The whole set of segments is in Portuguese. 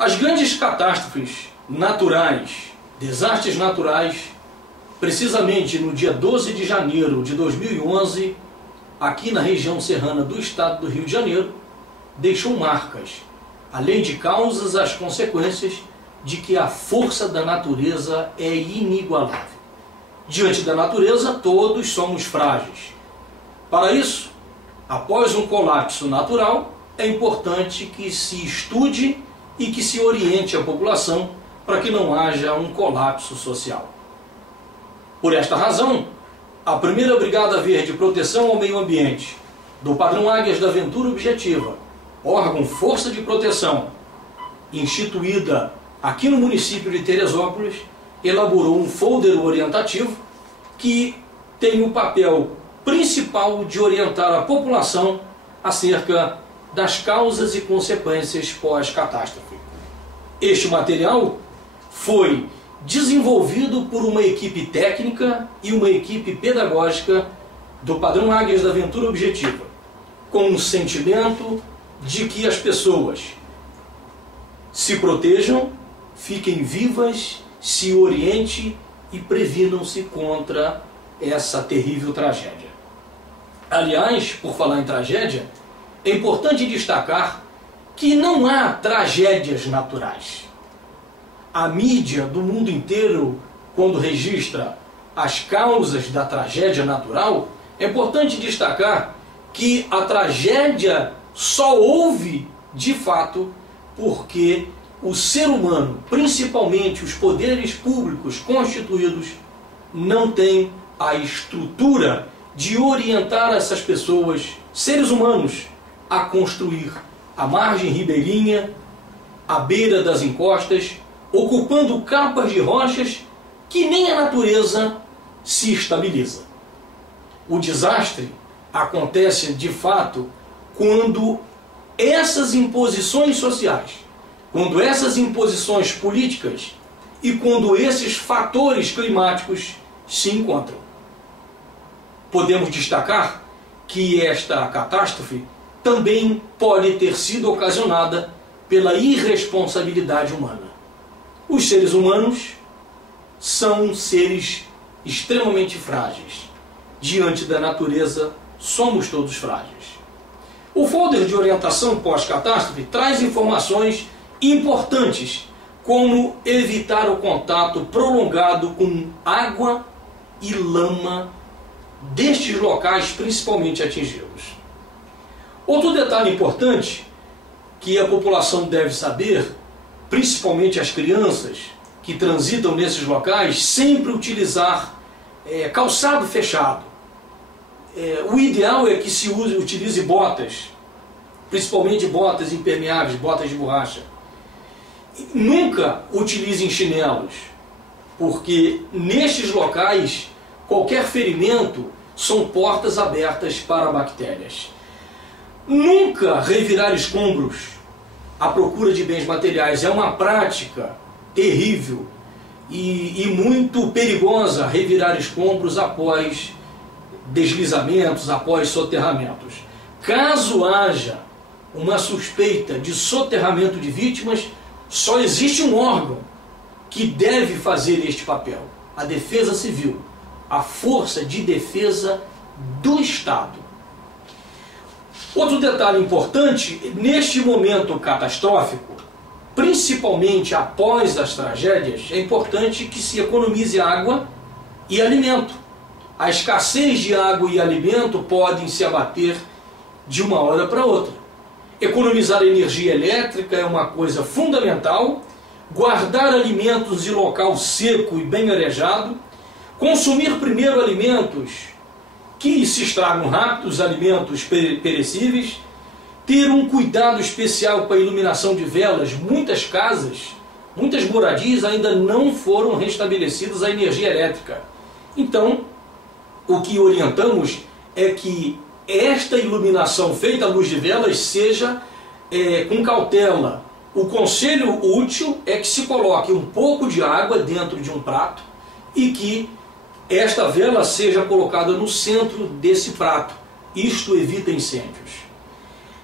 As grandes catástrofes naturais, desastres naturais, precisamente no dia 12 de janeiro de 2011, aqui na região serrana do estado do Rio de Janeiro, deixou marcas, além de causas, as consequências de que a força da natureza é inigualável. Diante da natureza, todos somos frágeis. Para isso, após um colapso natural, é importante que se estude e que se oriente a população para que não haja um colapso social. Por esta razão, a 1ª Brigada Verde Proteção ao Meio Ambiente, do Padrão Águias da Ventura Objetiva, órgão Força de Proteção, instituída aqui no município de Teresópolis, elaborou um folder orientativo que tem o papel principal de orientar a população acerca das causas e consequências pós-catástrofe. Este material foi desenvolvido por uma equipe técnica e uma equipe pedagógica do Padrão Águias da Ventura Objetiva, com o sentimento de que as pessoas se protejam, fiquem vivas, se orientem e previnam-se contra essa terrível tragédia. Aliás, por falar em tragédia, é importante destacar que não há tragédias naturais. A mídia do mundo inteiro, quando registra as causas da tragédia natural, é importante destacar que a tragédia só houve, de fato, porque o ser humano, principalmente os poderes públicos constituídos, não tem a estrutura de orientar essas pessoas, seres humanos, a construir a margem ribeirinha, à beira das encostas, ocupando capas de rochas que nem a natureza se estabiliza. O desastre acontece, de fato, quando essas imposições sociais, quando essas imposições políticas e quando esses fatores climáticos se encontram. Podemos destacar que esta catástrofe também pode ter sido ocasionada pela irresponsabilidade humana. Os seres humanos são seres extremamente frágeis. Diante da natureza, somos todos frágeis. O folder de orientação pós-catástrofe traz informações importantes, como evitar o contato prolongado com água e lama destes locais principalmente atingidos. Outro detalhe importante que a população deve saber, principalmente as crianças que transitam nesses locais, sempre utilizar calçado fechado. O ideal é que se utilize botas, principalmente botas impermeáveis, botas de borracha. Nunca utilizem chinelos, porque nestes locais qualquer ferimento são portas abertas para bactérias. Nunca revirar escombros à procura de bens materiais. É uma prática terrível e muito perigosa revirar escombros após deslizamentos, após soterramentos. Caso haja uma suspeita de soterramento de vítimas, só existe um órgão que deve fazer este papel: a Defesa Civil, a Força de Defesa do Estado. Outro detalhe importante, neste momento catastrófico, principalmente após as tragédias, é importante que se economize água e alimento. A escassez de água e alimento podem se abater de uma hora para outra. Economizar energia elétrica é uma coisa fundamental, guardar alimentos em local seco e bem arejado, consumir primeiro alimentos que se estragam rápido, os alimentos perecíveis, ter um cuidado especial com a iluminação de velas. Muitas casas, muitas moradias ainda não foram restabelecidas a energia elétrica. Então, o que orientamos é que esta iluminação feita à luz de velas seja com cautela. O conselho útil é que se coloque um pouco de água dentro de um prato e que esta vela seja colocada no centro desse prato. Isto evita incêndios.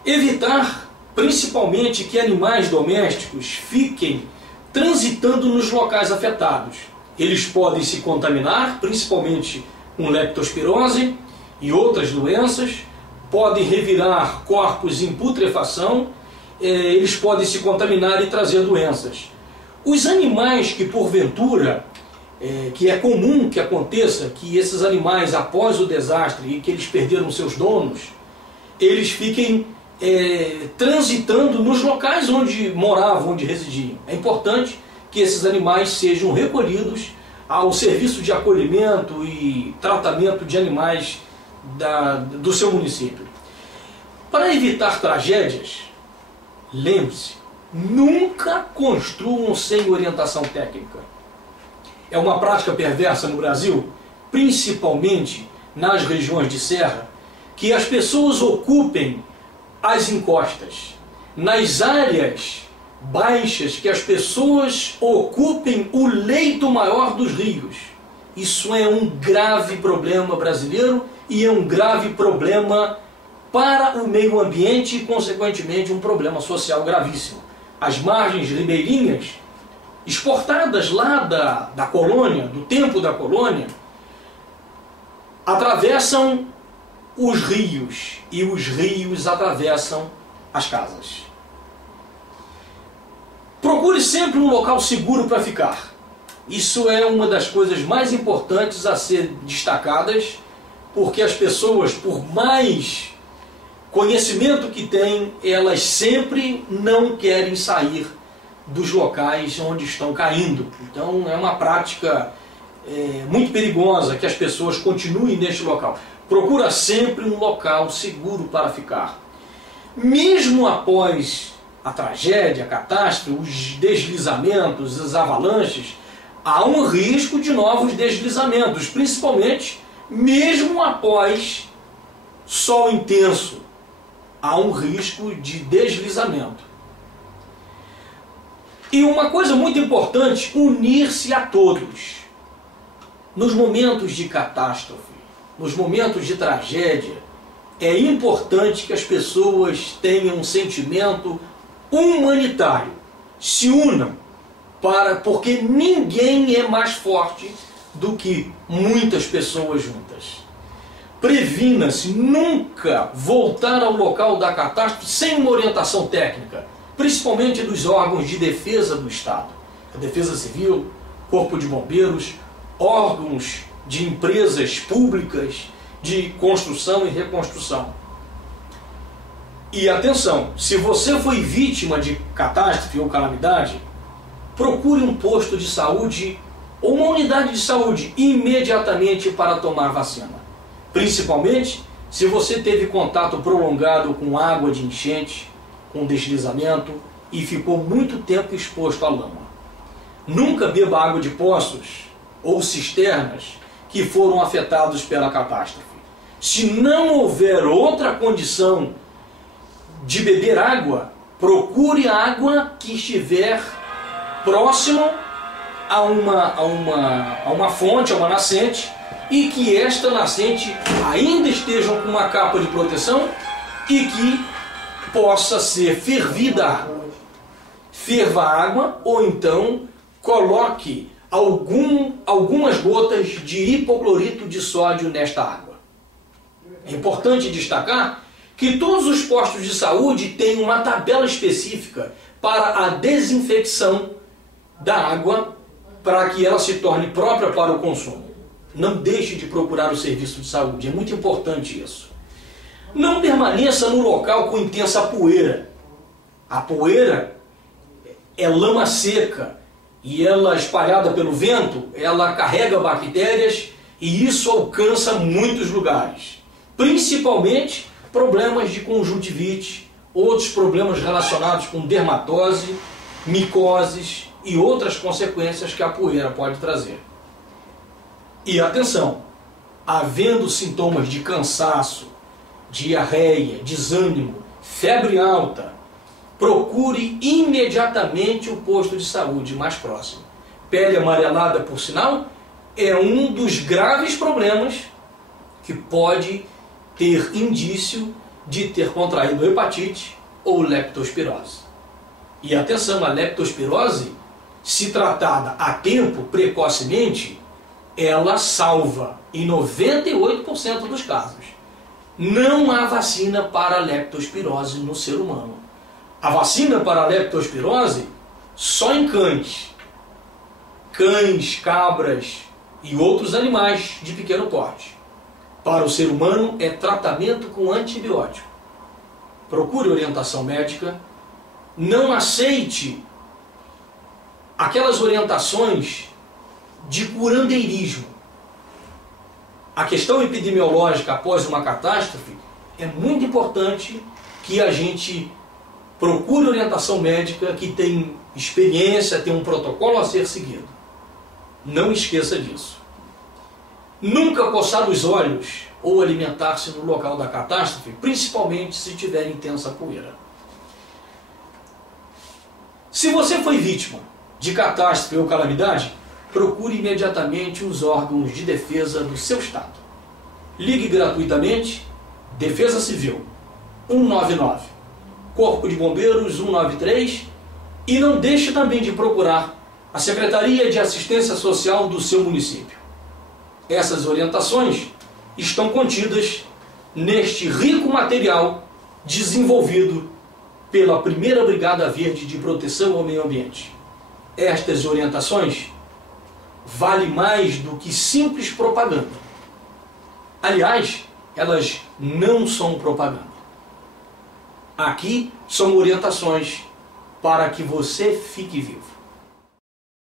Evitar principalmente que animais domésticos fiquem transitando nos locais afetados. Eles podem se contaminar, principalmente com leptospirose e outras doenças, podem revirar corpos em putrefação, eles podem se contaminar e trazer doenças. Os animais que porventura, que é comum que aconteça, que esses animais após o desastre e que eles perderam seus donos, eles fiquem transitando nos locais onde moravam, onde residiam. É importante que esses animais sejam recolhidos ao serviço de acolhimento e tratamento de animais do seu município. Para evitar tragédias, lembre-se, nunca construam sem orientação técnica. É uma prática perversa no Brasil, principalmente nas regiões de serra, que as pessoas ocupem as encostas. Nas áreas baixas, que as pessoas ocupem o leito maior dos rios. Isso é um grave problema brasileiro e é um grave problema para o meio ambiente e, consequentemente, um problema social gravíssimo. As margens ribeirinhas, exportadas lá da colônia, do tempo da colônia, atravessam os rios e os rios atravessam as casas. Procure sempre um local seguro para ficar. Isso é uma das coisas mais importantes a ser destacadas, porque as pessoas, por mais conhecimento que têm, elas sempre não querem sair dos locais onde estão caindo. Então é uma prática muito perigosa que as pessoas continuem neste local. Procura sempre um local seguro para ficar. Mesmo após a tragédia, a catástrofe, os deslizamentos, as avalanches, há um risco de novos deslizamentos, principalmente mesmo após sol intenso. Há um risco de deslizamento. E uma coisa muito importante, unir-se a todos. Nos momentos de catástrofe, nos momentos de tragédia, é importante que as pessoas tenham um sentimento humanitário. Se unam, porque ninguém é mais forte do que muitas pessoas juntas. Previna-se nunca voltar ao local da catástrofe sem uma orientação técnica, principalmente dos órgãos de defesa do Estado. A Defesa Civil, Corpo de Bombeiros, órgãos de empresas públicas de construção e reconstrução. E atenção, se você foi vítima de catástrofe ou calamidade, procure um posto de saúde ou uma unidade de saúde imediatamente para tomar vacina. Principalmente se você teve contato prolongado com água de enchente, com deslizamento e ficou muito tempo exposto à lama. Nunca beba água de poços ou cisternas que foram afetados pela catástrofe. Se não houver outra condição de beber água, procure água que estiver próximo a uma fonte, a uma nascente, e que esta nascente ainda esteja com uma capa de proteção e que possa ser fervida a água. Ferva a água ou então coloque algumas gotas de hipoclorito de sódio nesta água. É importante destacar que todos os postos de saúde têm uma tabela específica para a desinfecção da água, para que ela se torne própria para o consumo. Não deixe de procurar o serviço de saúde, é muito importante isso. Não permaneça no local com intensa poeira. A poeira é lama seca e ela, espalhada pelo vento, ela carrega bactérias e isso alcança muitos lugares. Principalmente problemas de conjuntivite, outros problemas relacionados com dermatose, micoses e outras consequências que a poeira pode trazer. E atenção, havendo sintomas de cansaço, diarreia, desânimo, febre alta, procure imediatamente o posto de saúde mais próximo. Pele amarelada, por sinal, é um dos graves problemas que pode ter indício de ter contraído hepatite ou leptospirose. E atenção, a leptospirose, se tratada a tempo, precocemente, ela salva em 98% dos casos. Não há vacina para a leptospirose no ser humano. A vacina para a leptospirose só em cães, cabras e outros animais de pequeno porte. Para o ser humano é tratamento com antibiótico. Procure orientação médica, não aceite aquelas orientações de curandeirismo. A questão epidemiológica após uma catástrofe é muito importante que a gente procure orientação médica que tem experiência, tem um protocolo a ser seguido. Não esqueça disso. Nunca coçar os olhos ou alimentar-se no local da catástrofe, principalmente se tiver intensa poeira. Se você foi vítima de catástrofe ou calamidade, procure imediatamente os órgãos de defesa do seu estado. Ligue gratuitamente, Defesa Civil 199, Corpo de Bombeiros 193 e não deixe também de procurar a Secretaria de Assistência Social do seu município. Essas orientações estão contidas neste rico material desenvolvido pela 1ª Brigada Verde de Proteção ao Meio Ambiente. Estas orientações valem mais do que simples propaganda. Aliás, elas não são propaganda. Aqui são orientações para que você fique vivo.